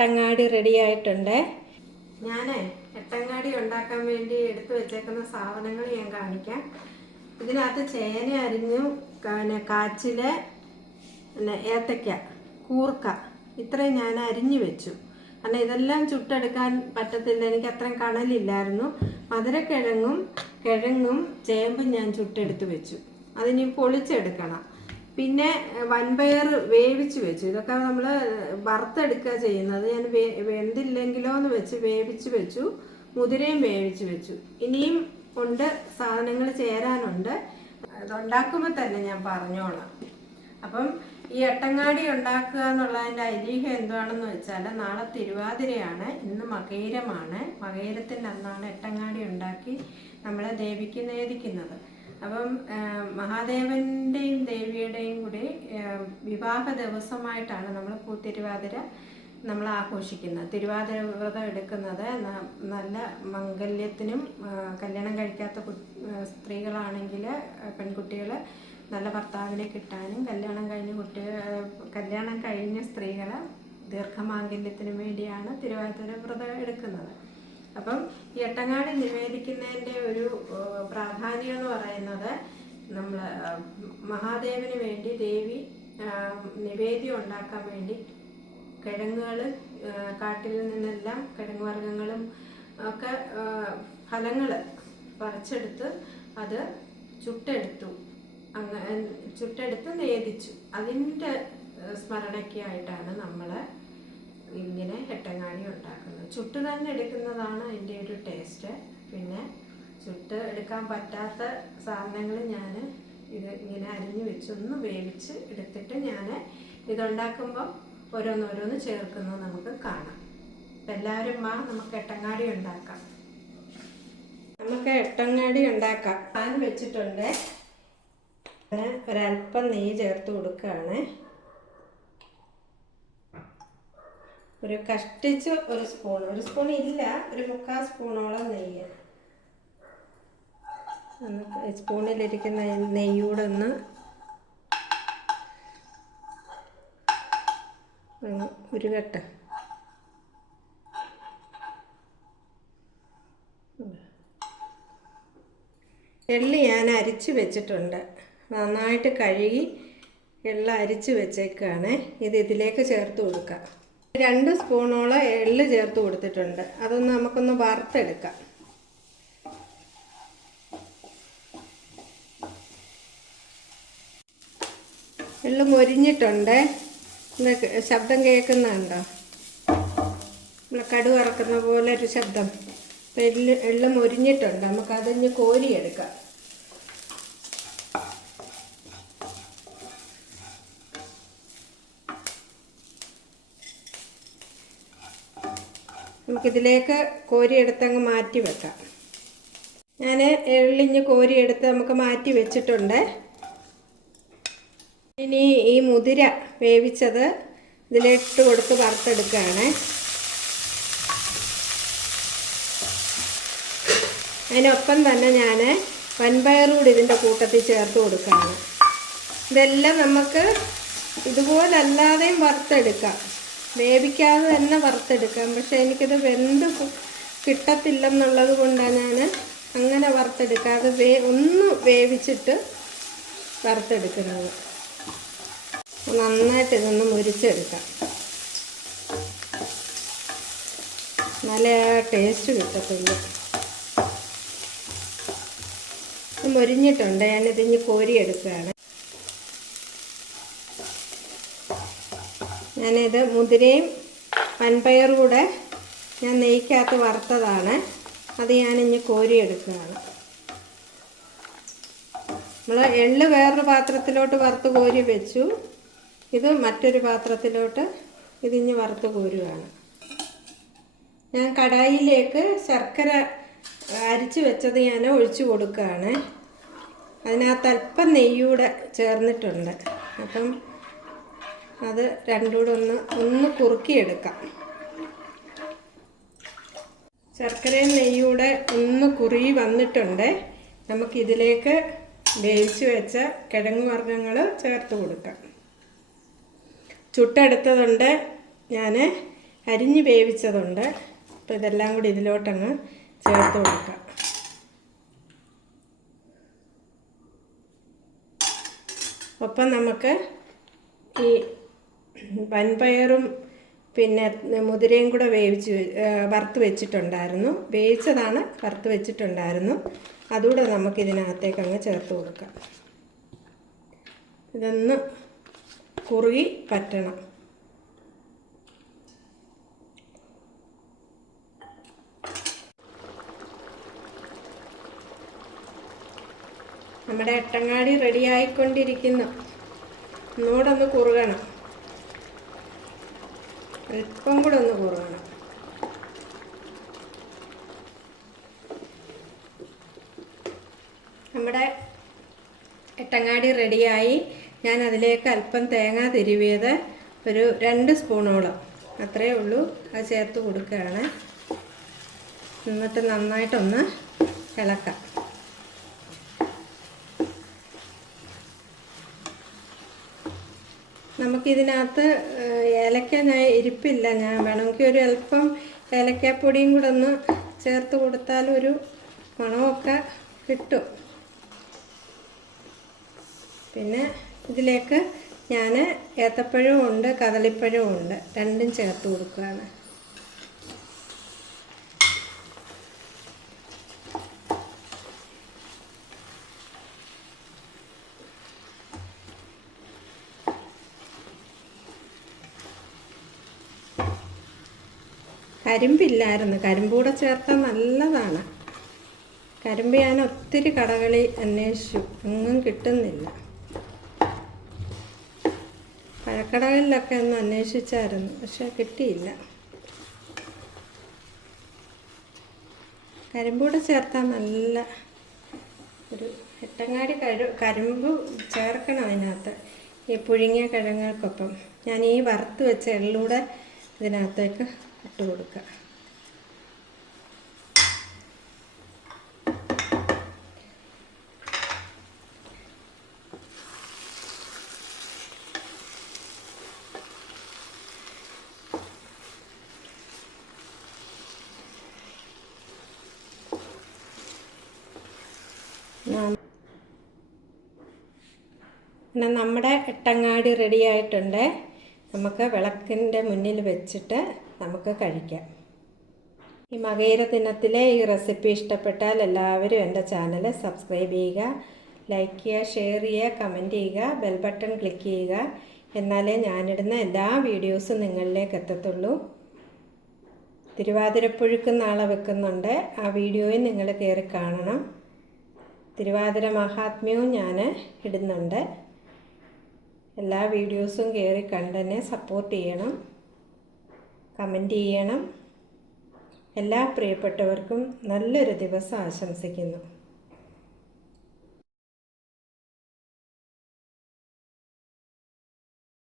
Ettangadi ready ആയിട്ടുണ്ട്. ഞാൻ എട്ടങ്ങാടി ഉണ്ടാക്കാൻ വേണ്ടി എടുത്തു വെച്ചേക്കുന്ന സാധനങ്ങൾ ഞാൻ കാണിക്കാം. ഇതിനകത്ത് ചേന അരിഞ്ഞു പിന്നെ കാച്ചിൽ പിന്നെ ഏത്തയ്ക്ക കൂർക്ക ഇത്രയും ഞാൻ അരിഞ്ഞു വെച്ചു. കാരണം ഇതെല്ലാം ചുട്ടെടുക്കാൻ പറ്റത്തില്ല എനിക്ക് അത്രയും കണലില്ലായിരുന്നു. മധുരക്കിഴങ്ങും കിഴങ്ങും ചേമ്പും ഞാൻ ചുട്ടെടുത്ത് വെച്ചു. അതിനി പൊളിച്ചെടുക്കണം. പിന്നെ വൻപയർ വേവിച്ച് വെച്ചു. ഇതൊക്കെ നമ്മൾ വറുത്തെടുക്കുക ചെയ്യുന്നത്. ഞാൻ വെന്തില്ലെങ്കിലോ എന്ന് വെച്ച് വേവിച്ച് വെച്ചു. മുതിരയും വേവിച്ച് വെച്ചു. ഇനിയും ഉണ്ട് സാധനങ്ങൾ ചേരാനുണ്ട്. അതുണ്ടാക്കുമ്പോൾ തന്നെ ഞാൻ പറഞ്ഞോളാം. അപ്പം ഈ എട്ടങ്ങാടി ഉണ്ടാക്കുക എന്നുള്ളതിന്റെ ഐതിഹ്യം എന്താണെന്ന് വെച്ചാൽ നാളെ തിരുവാതിരയാണ്. ഇന്ന് മകയിരമാണ് മകയിരത്തിന്റെ അന്നാണ് എട്ടങ്ങാടി ഉണ്ടാക്കി നമ്മളെ ദേവിക്ക് നേദിക്കുന്നത്. അപ്പം മഹാദേവന്റെയും ദേവിയുടെയും കൂടി വിവാഹ ദിവസമായിട്ടാണ് നമ്മൾ തിരുവാതിര നമ്മൾ ആഘോഷിക്കുന്നത്. തിരുവാതിര വ്രതം എടുക്കുന്നത് നല്ല മംഗല്യത്തിനും കല്യാണം കഴിക്കാത്ത സ്ത്രീകളാണെങ്കിൽ പെൺകുട്ടികൾ നല്ല ഭർത്താവിനെ കിട്ടാനും കല്യാണം കഴിഞ്ഞ കുട്ടി കല്യാണം കഴിഞ്ഞ സ്ത്രീകൾ ദീർഘമാംഗല്യത്തിനും വേണ്ടിയാണ് തിരുവാതിര വ്രതം എടുക്കുന്നത്. അപ്പം ഈ എട്ടങ്ങാടി നിവേദിക്കുന്നതിന്റെ ഒരു പ്രാധാന്യം എന്ന് പറയുന്നത് നമ്മൾ മഹാദേവന് വേണ്ടി ദേവി നിവേദി നിവേദ്യം ഉണ്ടാക്കാൻ വേണ്ടി കിഴങ്ങുകൾ കാട്ടിൽ നിന്നെല്ലാം കിഴങ്ങ് വർഗങ്ങളും ഒക്കെ ഫലങ്ങൾ പറിച്ചെടുത്ത് അത് ചുട്ടെടുത്തു. അങ്ങ ചുട്ടെടുത്ത് നേദിച്ചു. അതിന്റെ സ്മരണയ്ക്കായിട്ടാണ് നമ്മൾ ഇങ്ങനെ എട്ടങ്ങാടി ഉണ്ടാക്കുന്നത്. ചുട്ട് തന്നെ എടുക്കുന്നതാണ് അതിന്റെ ഒരു ടേസ്റ്റ് പിന്നെ ചുട്ട് എടുക്കാൻ പറ്റാത്ത സാധനങ്ങൾ ഞാൻ ഇത് ഇങ്ങനെ അരിഞ്ഞു വെച്ച് ഒന്ന് വേവിച്ച് എടുത്തിട്ട് ഞാൻ ഇതുണ്ടാക്കുമ്പം ഓരോന്നോരോന്ന് ചേർക്കുന്നത് നമുക്ക് കാണാം. എല്ലാവരും വാ നമുക്ക് എട്ടങ്ങാടി ഉണ്ടാക്കാം. നമുക്ക് എട്ടങ്ങാടി ഉണ്ടാക്കാം. പാൻ വെച്ചിട്ടുണ്ട്. ഒരല്പം നെയ്യ് ചേർത്ത് കൊടുക്കുകയാണ്. ഒരു കഷ്ടിച്ച് ഒരു സ്പൂൺ ഒരു സ്പൂൺ ഇല്ല ഒരു മുക്കാൽ സ്പൂണോളം നെയ്യ്. സ്പൂണിലിരിക്കുന്ന നെയ്യൂടെ ഒന്ന് ഉരുകട്ടെ. എള്ളി ഞാൻ അരിച്ച് വെച്ചിട്ടുണ്ട്. നന്നായിട്ട് കഴുകി എള്ള അരിച്ച് വെച്ചേക്കാണ്. ഇത് ഇതിലേക്ക് ചേർത്ത് കൊടുക്കാം. രണ്ട് സ്പൂണോളം എള്ള് ചേർത്ത് കൊടുത്തിട്ടുണ്ട്. അതൊന്ന് നമുക്കൊന്ന് വറുത്തെടുക്കാം. എള്ള് മൊരിഞ്ഞിട്ടുണ്ട്. ശബ്ദം കേൾക്കുന്നുണ്ടോ? നമ്മൾ കടു വറക്കുന്ന പോലെ ഒരു ശബ്ദം. എള്ള് എള്ള് മൊരിഞ്ഞിട്ടുണ്ട്. നമുക്കതിഞ്ഞ് കോരിയെടുക്കാം. നമുക്കിതിലേക്ക് കോരിയെടുത്തങ്ങ് മാറ്റി വെക്കാം. ഞാൻ എള്ളിഞ്ഞ് കോരിയെടുത്ത് നമുക്ക് മാറ്റി വെച്ചിട്ടുണ്ട്. ഇനി ഈ മുതിര വേവിച്ചത് ഇതിലിട്ട് കൊടുത്ത് വറുത്തെടുക്കുകയാണ്. അതിനൊപ്പം തന്നെ ഞാൻ വൻപയർ കൂടി ഇതിന്റെ കൂട്ടത്തിൽ ചേർത്ത് കൊടുക്കുകയാണ്. ഇതെല്ലാം നമുക്ക് ഇതുപോലല്ലാതെയും വറുത്തെടുക്കാം. വേവിക്കാതെ തന്നെ വറുത്തെടുക്കാം. പക്ഷെ എനിക്കിത് വെന്ത് കിട്ടത്തില്ലെന്നുള്ളത് കൊണ്ടാണ് ഞാൻ അങ്ങനെ വറുത്തെടുക്കാതെ വേ ഒന്ന് വേവിച്ചിട്ട് വറുത്തെടുക്കുന്നത്. നന്നായിട്ട് ഇതൊന്ന് മുരിച്ചെടുക്കാം. നല്ല ടേസ്റ്റ് കിട്ടത്തുള്ളൂ മൊരിഞ്ഞിട്ടുണ്ട്. ഞാനിതിഞ്ഞ് കോരിയെടുക്കുകയാണ്. ഞാനിത് മുതിരയും വൻപയറും കൂടെ ഞാൻ നെയ്ക്കകത്ത് വറുത്തതാണ്. അത് ഞാൻ ഞാനിഞ്ഞ് കോരിയെടുക്കുകയാണ്. നമ്മൾ എള്ള് വേറൊരു പാത്രത്തിലോട്ട് വറുത്ത് കോരി വെച്ചു. ഇത് മറ്റൊരു പാത്രത്തിലോട്ട് ഇതിഞ്ഞ് വറുത്ത് കോരുകയാണ്. ഞാൻ കടായിലേക്ക് ശർക്കര അരിച്ച് വെച്ചത് ഞാൻ ഒഴിച്ചു കൊടുക്കുകയാണ്. അതിനകത്ത് അല്പം നെയ്യൂടെ ചേർന്നിട്ടുണ്ട്. അപ്പം അത് രണ്ടും കൂടെ ഒന്ന് ഒന്ന് കുറുക്കിയെടുക്കാം. ശർക്കരയും നെയ്യൂടെ ഒന്ന് കുറി വന്നിട്ടുണ്ട്. നമുക്കിതിലേക്ക് വേവിച്ച് വെച്ച കിഴങ്ങ് വർഗങ്ങൾ ചേർത്ത് കൊടുക്കാം. ചുട്ടെടുത്തതുണ്ട്. ഞാൻ അരിഞ്ഞ് വേവിച്ചതുണ്ട്. അപ്പോൾ ഇതെല്ലാം കൂടി ഇതിലോട്ടങ്ങ് ചേർത്ത് കൊടുക്കാം. ഒപ്പം നമുക്ക് ഈ വൻപയറും പിന്നെ മുതിരയും കൂടെ വേവിച്ച് വറുത്ത് വെച്ചിട്ടുണ്ടായിരുന്നു. വേവിച്ചതാണ് വറുത്ത് വെച്ചിട്ടുണ്ടായിരുന്നു. അതുകൂടെ നമുക്ക് ഇതിനകത്തേക്ക് അങ്ങ് ചേർത്ത് കൊടുക്കാം. ഇതൊന്ന് കുറുകി പറ്റണം. നമ്മുടെ എട്ടങ്ങാടി റെഡി ആയിക്കൊണ്ടിരിക്കുന്നു. ഒന്നുകൂടെ ഒന്ന് കുറുകണം. അല്പം കൂടെ ഒന്ന് കുറവാണ്. നമ്മുടെ എട്ടങ്ങാടി റെഡിയായി. ഞാൻ അതിലേക്ക് അല്പം തേങ്ങ തിരുവിയത് ഒരു രണ്ട് സ്പൂണോളം. അത്രയേ ഉള്ളൂ. അത് ചേർത്ത് കൊടുക്കുകയാണ്. എന്നിട്ട് നന്നായിട്ടൊന്ന് ഇളക്കാം. നമുക്കിതിനകത്ത് ഏലക്ക ഞാൻ ഇരിപ്പില്ല. ഞാൻ വേണമെങ്കിൽ ഒരു അല്പം ഏലക്കപ്പൊടിയും കൂടെ ഒന്ന് ചേർത്ത് കൊടുത്താൽ ഒരു മണമൊക്കെ കിട്ടും. പിന്നെ ഇതിലേക്ക് ഞാൻ ഏത്തപ്പഴവും ഉണ്ട് കദളിപ്പഴവും ഉണ്ട്. രണ്ടും ചേർത്ത് കൊടുക്കുകയാണ്. കരിമ്പില്ലായിരുന്നു. കരിമ്പൂടെ ചേർത്താൽ നല്ലതാണ്. കരിമ്പ് ഞാൻ ഒത്തിരി കടകളിൽ അന്വേഷിച്ചു. ഒന്നും കിട്ടുന്നില്ല. പഴക്കടകളിലൊക്കെ ഒന്ന് അന്വേഷിച്ചായിരുന്നു. പക്ഷെ കിട്ടിയില്ല. കരിമ്പൂടെ ചേർത്താൽ നല്ല ഒരു എട്ടങ്ങാടി കരു കരിമ്പ് ചേർക്കണം അതിനകത്ത്. ഈ പുഴുങ്ങിയ കിഴങ്ങൾക്കൊപ്പം ഞാൻ ഈ വറുത്ത് വെച്ച എള്ളൂടെ ഇതിനകത്തേക്ക് ഇട്ട് കൊടുക്കുക. പിന്നെ നമ്മുടെ എട്ടങ്ങാടി റെഡി ആയിട്ടുണ്ട് നമുക്ക് വിളക്കിന്റെ മുന്നിൽ വെച്ചിട്ട് നമുക്ക് കഴിക്കാം. ഈ മകയിര ദിനത്തിലെ ഈ റെസിപ്പി ഇഷ്ടപ്പെട്ടാൽ എല്ലാവരും എന്റെ ചാനൽ സബ്സ്ക്രൈബ് ചെയ്യുക ലൈക്ക് ചെയ്യുക ഷെയർ ചെയ്യുക കമന്റ് ചെയ്യുക ബെൽ ബട്ടൺ ക്ലിക്ക് ചെയ്യുക. എന്നാലേ ഞാനിടുന്ന എല്ലാ വീഡിയോസും നിങ്ങളിലേക്ക് എത്തത്തുള്ളൂ. തിരുവാതിരപ്പുഴുക്ക് നാളെ വെക്കുന്നുണ്ട്. ആ വീഡിയോയും നിങ്ങൾ കയറി കാണണം. തിരുവാതിര മഹാത്മ്യവും ഞാൻ ഇടുന്നുണ്ട്. എല്ലാ വീഡിയോസും കയറി കണ്ടെന്നെ സപ്പോർട്ട് ചെയ്യണം. കമന്റ് ചെയ്യണം. എല്ലാ പ്രിയപ്പെട്ടവർക്കും നല്ലൊരു ദിവസം ആശംസിക്കുന്നു.